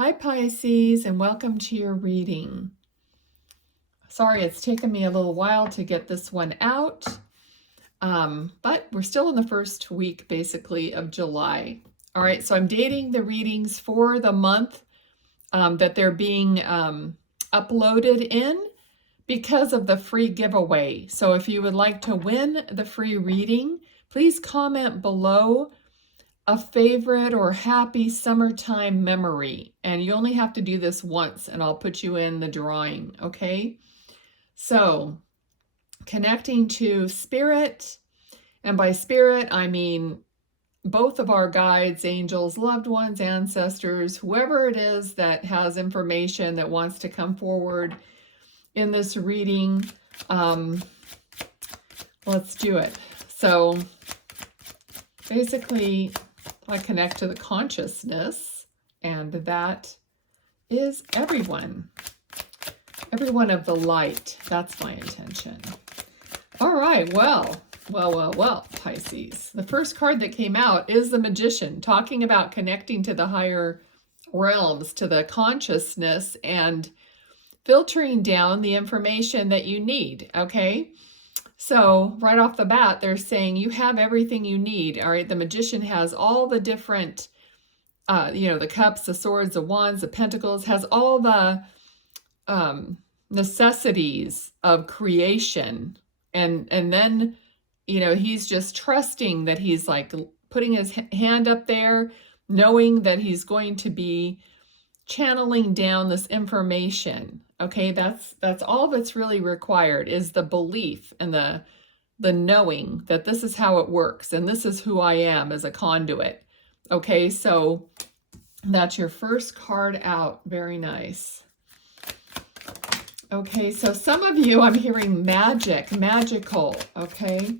Hi Pisces, and welcome to your reading. Sorry it's taken me a little while to get this one out, but we're still in the first week basically of July. All right, so I'm dating the readings for the month that they're being uploaded in because of the free giveaway. So if you would like to win the free reading, please comment below a favorite or happy summertime memory. And you only have to do this once and I'll put you in the drawing, okay? So, connecting to spirit, and by spirit, I mean both of our guides, angels, loved ones, ancestors, whoever it is that has information that wants to come forward in this reading. Let's do it. So, basically, I connect to the consciousness, and that is everyone of the light. That's my intention. All right, well, Pisces. The first card that came out is the Magician, talking about connecting to the higher realms, to the consciousness, and filtering down the information that you need, okay? So right off the bat, they're saying you have everything you need. All right, the Magician has all the different, the cups, the swords, the wands, the pentacles, has all the necessities of creation. And then, he's just trusting that he's like putting his hand up there, knowing that he's going to be channeling down this information. Okay, that's all that's really required, is the belief and the knowing that this is how it works and this is who I am as a conduit. Okay, so that's your first card out. Very nice. Okay, so some of you, I'm hearing magical, okay?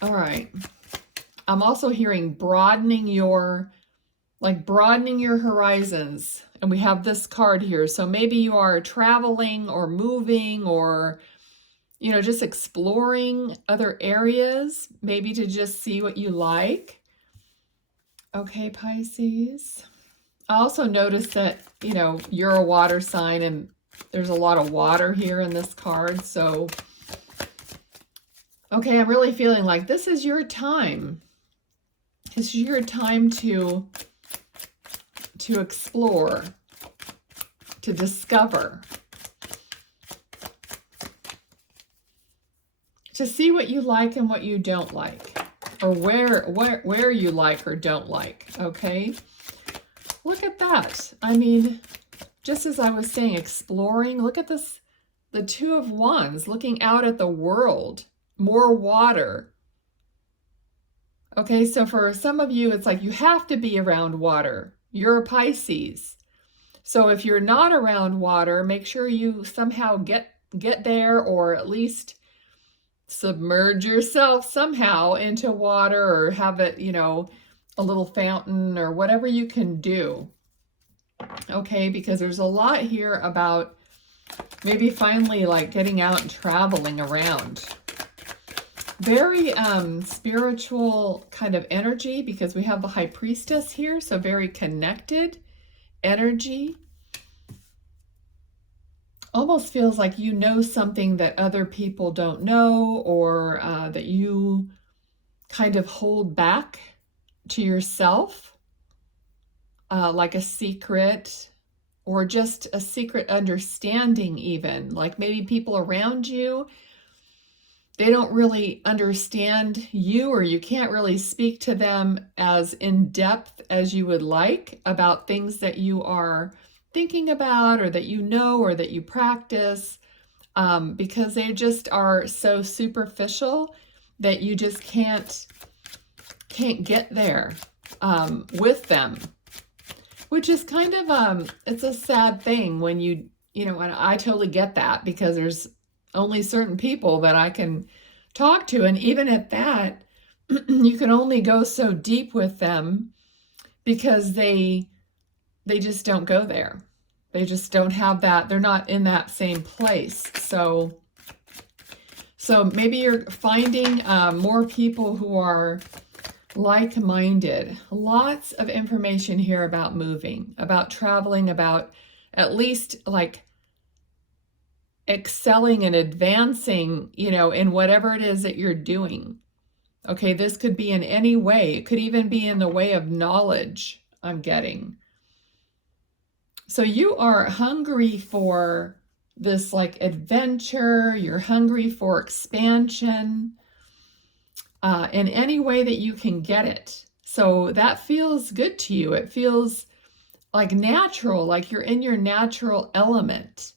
All right. I'm also hearing broadening your horizons. And we have this card here. So maybe you are traveling or moving or, just exploring other areas, maybe to just see what you like. Okay, Pisces. I also noticed that, you're a water sign and there's a lot of water here in this card. So, okay, I'm really feeling like this is your time. This is your time to explore, to discover, to see what you like and what you don't like, or where you like or don't like, okay? Look at that. I mean, just as I was saying, exploring, look at this, the Two of Wands, looking out at the world, more water. Okay, so for some of you, it's like you have to be around water. You're a Pisces. So if you're not around water, make sure you somehow get there, or at least submerge yourself somehow into water, or have it, a little fountain or whatever you can do. Okay, because there's a lot here about maybe finally like getting out and traveling around. Very spiritual kind of energy, because we have the High Priestess here, so very connected energy. Almost feels like you know something that other people don't know, or that you kind of hold back to yourself, like a secret, or just a secret understanding even. Like maybe people around you, they don't really understand you, or you can't really speak to them as in depth as you would like about things that you are thinking about, or that or that you practice, because they just are so superficial that you just can't get there with them, which is kind of it's a sad thing when and I totally get that, because there's only certain people that I can talk to, and even at that, you can only go so deep with them, because they just don't go there. They just don't have that. They're not in that same place. So maybe you're finding more people who are like-minded. Lots of information here about moving, about traveling, about at least like excelling and advancing, you know, in whatever it is that you're doing. Okay, this could be in any way. It could even be in the way of knowledge, I'm getting. So you are hungry for this like adventure. You're hungry for expansion in any way that you can get it. So that feels good to you. It feels like natural, like you're in your natural element.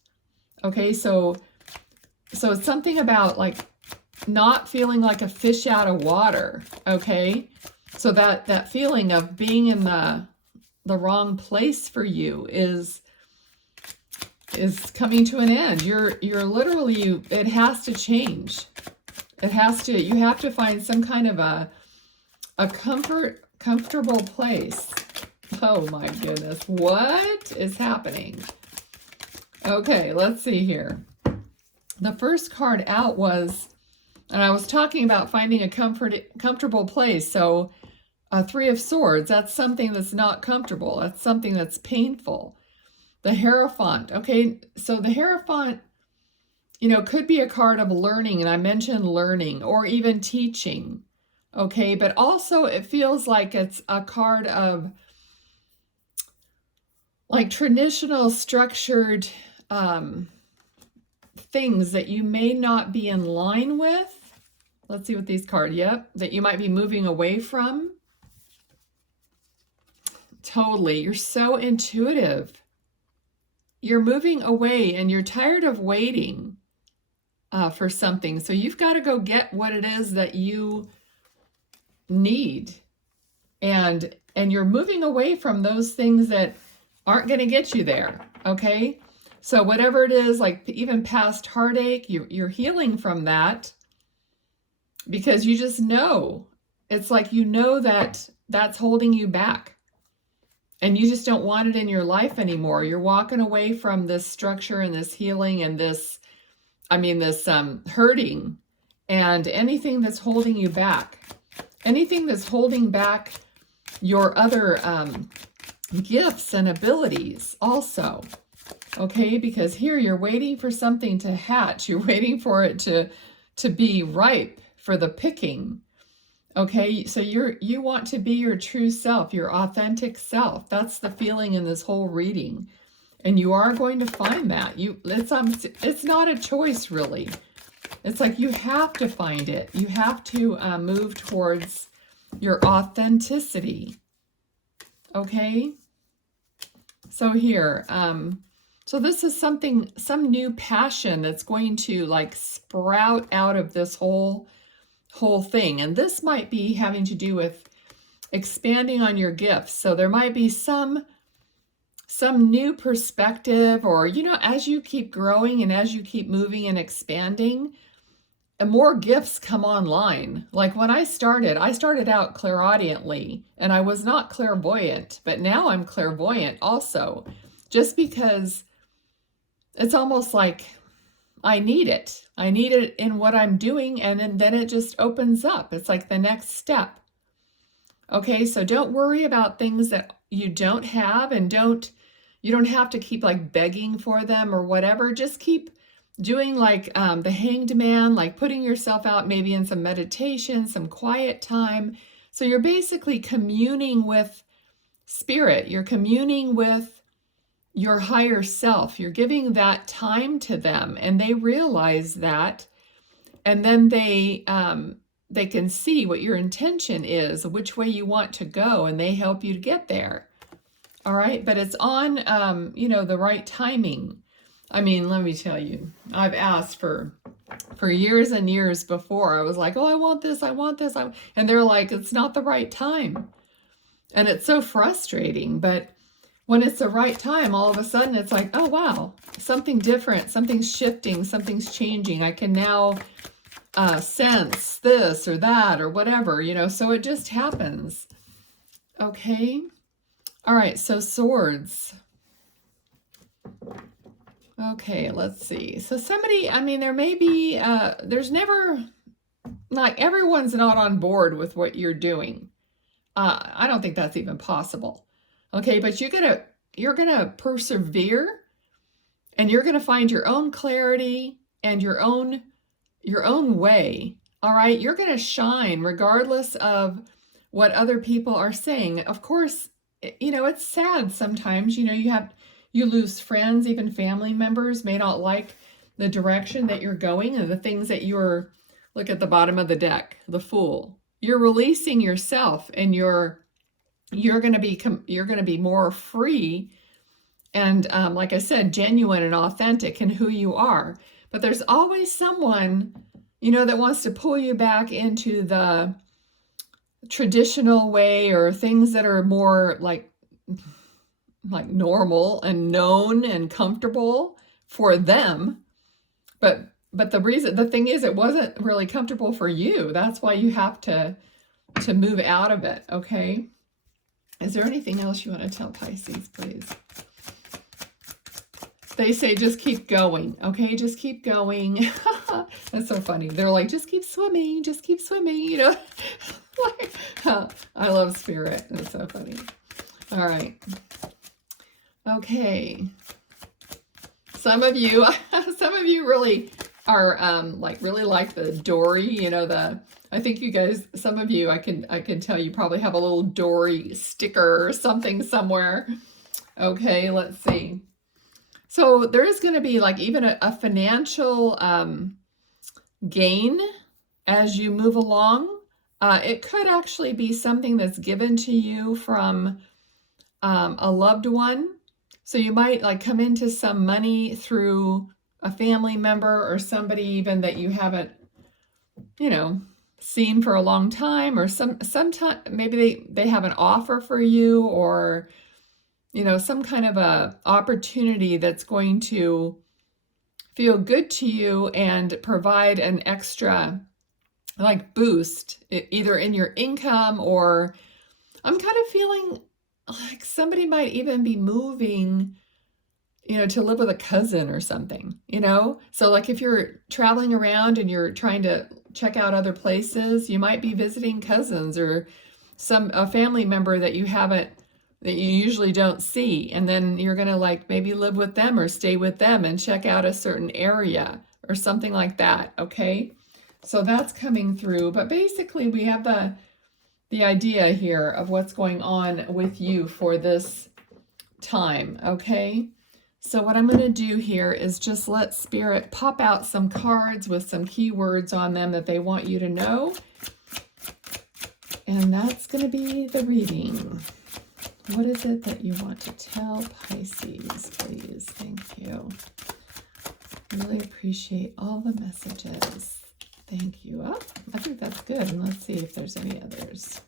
Okay, so it's something about like not feeling like a fish out of water. Okay, so that feeling of being in the wrong place for you is coming to an end. You're literally, it has to change. It has to, you have to find some kind of a comfortable place. Oh my goodness, what is happening? Okay, let's see here. The first card out was, and I was talking about finding a comfortable place. So Three of Swords, that's something that's not comfortable. That's something that's painful. The Hierophant. Okay, so the Hierophant, you know, could be a card of learning, and I mentioned learning, or even teaching. Okay, but also it feels like it's a card of like traditional structured things that you may not be in line with. Let's see what these cards, yep, that you might be moving away from. Totally, you're so intuitive. You're moving away and you're tired of waiting for something. So you've got to go get what it is that you need. And you're moving away from those things that aren't going to get you there, okay? So whatever it is, like even past heartache, you're healing from that because you just know. It's like you know that that's holding you back. And you just don't want it in your life anymore. You're walking away from this structure and this healing and this, this hurting and anything that's holding you back. Anything that's holding back your other gifts and abilities also. Okay, because here you're waiting for something to hatch. You're waiting for it to be ripe for the picking. Okay, so you want to be your true self, your authentic self. That's the feeling in this whole reading. And you are going to find that. It's not a choice, really. It's like you have to find it. You have to move towards your authenticity. Okay? So here, so this is some new passion that's going to like sprout out of this whole thing. And this might be having to do with expanding on your gifts. So there might be some new perspective, or, you know, as you keep growing and as you keep moving and expanding, and more gifts come online. Like when I started out clairaudiently, and I was not clairvoyant, but now I'm clairvoyant also, just because it's almost like I need it. I need it in what I'm doing, and then it just opens up. It's like the next step. Okay, so don't worry about things that you don't have, and you don't have to keep like begging for them or whatever. Just keep doing like the Hanged Man, like putting yourself out maybe in some meditation, some quiet time. So you're basically communing with spirit. You're communing with your higher self. You're giving that time to them, and they realize that, and then they can see what your intention is, which way you want to go, and they help you to get there. All right, but it's on the right timing. I mean, let me tell you, I've asked for years and years before. I was like, oh, I want this, and they're like, it's not the right time. And it's so frustrating, but when it's the right time, all of a sudden it's like, oh, wow, something different, something's shifting, something's changing. I can now sense this or that or whatever, so it just happens. Okay. All right. So swords. Okay. Let's see. So somebody, there may be, there's never, like, everyone's not on board with what you're doing. I don't think that's even possible. Okay, but you're gonna persevere, and you're gonna find your own clarity and your own way. All right, you're gonna shine regardless of what other people are saying. Of course, you know, it's sad sometimes. You know, you lose friends, even family members may not like the direction that you're going and the things that look at the bottom of the deck, the Fool. You're releasing yourself, and you're going to be more free and, like I said, genuine and authentic in who you are. But there's always someone, you know, that wants to pull you back into the traditional way, or things that are more like normal and known and comfortable for them. But the thing is, it wasn't really comfortable for you. That's why you have to move out of it. Okay. Is there anything else you want to tell Pisces, please? They say just keep going. Okay, just keep going. That's so funny. They're like, just keep swimming, you know. I love Spirit. It's so funny. All right. Okay. Some of you really are really like the Dory, you know, I think you guys, some of you, I can tell you probably have a little Dory sticker or something somewhere. Okay, let's see. So there is going to be like even a financial gain as you move along. It could actually be something that's given to you from a loved one. So you might like come into some money through a family member or somebody even that you haven't, you know, seen for a long time, or sometime maybe they have an offer for you, or, you know, some kind of a opportunity that's going to feel good to you and provide an extra like boost, either in your income, or I'm kind of feeling like somebody might even be moving, you know, to live with a cousin or something, you know? So like if you're traveling around and you're trying to check out other places, you might be visiting cousins or a family member that you usually don't see. And then you're going to like maybe live with them or stay with them and check out a certain area or something like that. Okay. So that's coming through. But basically we have the idea here of what's going on with you for this time. Okay. So what I'm going to do here is just let Spirit pop out some cards with some keywords on them that they want you to know. And that's going to be the reading. What is it that you want to tell Pisces, please? Thank you. Really appreciate all the messages. Thank you. Oh, I think that's good. And let's see if there's any others.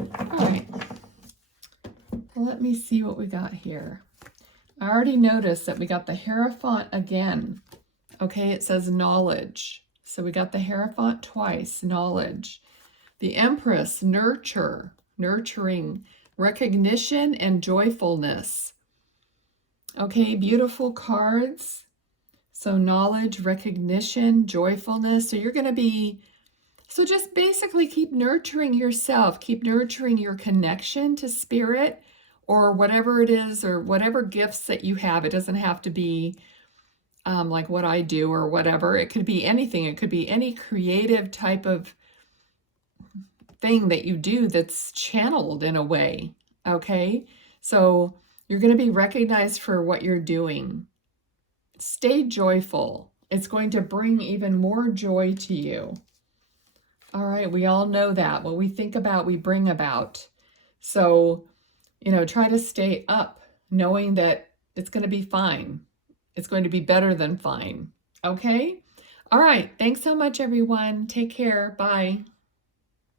All right. Let me see what we got here. I already noticed that we got the Hierophant again. Okay, it says knowledge. So we got the Hierophant twice, knowledge. The Empress, nurturing, recognition, and joyfulness. Okay, beautiful cards. So knowledge, recognition, joyfulness. So you're going to be, so just basically keep nurturing yourself. Keep nurturing your connection to Spirit, or whatever it is, or whatever gifts that you have. It doesn't have to be like what I do or whatever. It could be anything. It could be any creative type of thing that you do that's channeled in a way. Okay, so you're going to be recognized for what you're doing. Stay joyful. It's going to bring even more joy to you. All right, we all know that. What we think about, we bring about. So, you know, try to stay up, knowing that it's going to be fine. It's going to be better than fine. Okay? All right. Thanks so much, everyone. Take care. Bye.